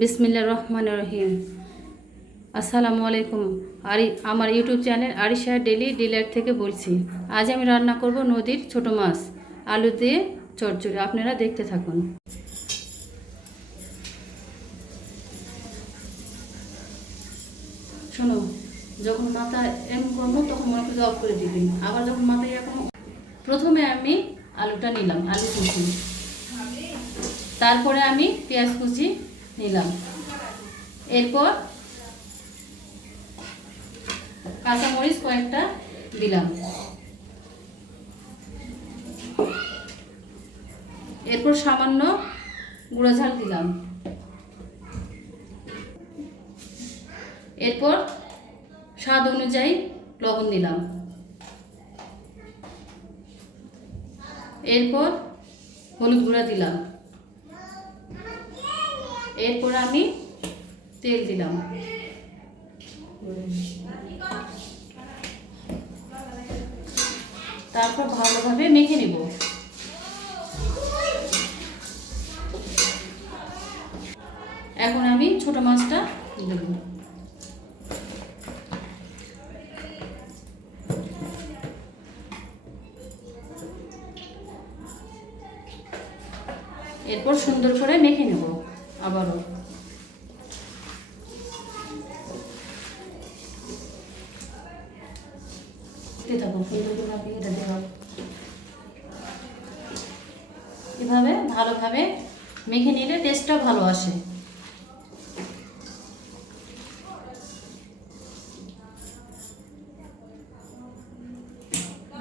বিসমিল্লা রহমান রহিম। আসসালামু আলাইকুম। আরি, আমার YouTube channel Arisha Daily Dealer থেকে বলছি, আজ আমি রান্না করব নদীর ছোট মাছ, আলু দিয়ে চচ্চড়ি। আপনারা দেখতে থাকুন। শোনো, যখন মাথা এমন করব, তখন মনে করে অফ করে দিবি আবার যখন মাথায় এখন প্রথমে আমি আলুটা নিলাম, আলু কুচি। তারপরে আমি পেঁয়াজ কুচি নিলাম। এরপর কাঁচামরিচ কয়েকটা দিলাম। এরপর সামান্য গুঁড়ো ঝাল দিলাম। এরপর স্বাদ অনুযায়ী লবণ দিলাম। এরপর হলুদ গুঁড়া দিলাম। এরপর আমি তেল দিলাম। তারপর ভালোভাবে মেখে নেব। এখন আমি ছোট মাছটা দেব। এরপর সুন্দর করে মেখে নেব আবারও। থাকো সুন্দর করে এভাবে ভালোভাবে মেখে নিলে টেস্টটা ভালো আসে।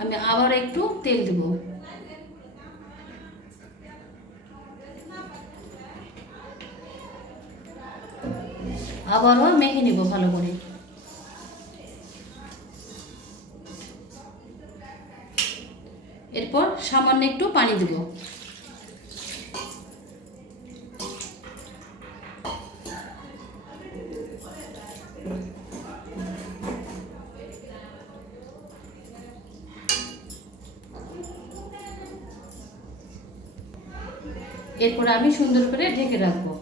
আমি আবার একটু তেল দেব। আবারও মেখে নেব ভালো করে। এরপর সামান্য একটু পানি দেব। এরপর আমি সুন্দর করে ঢেকে রাখব।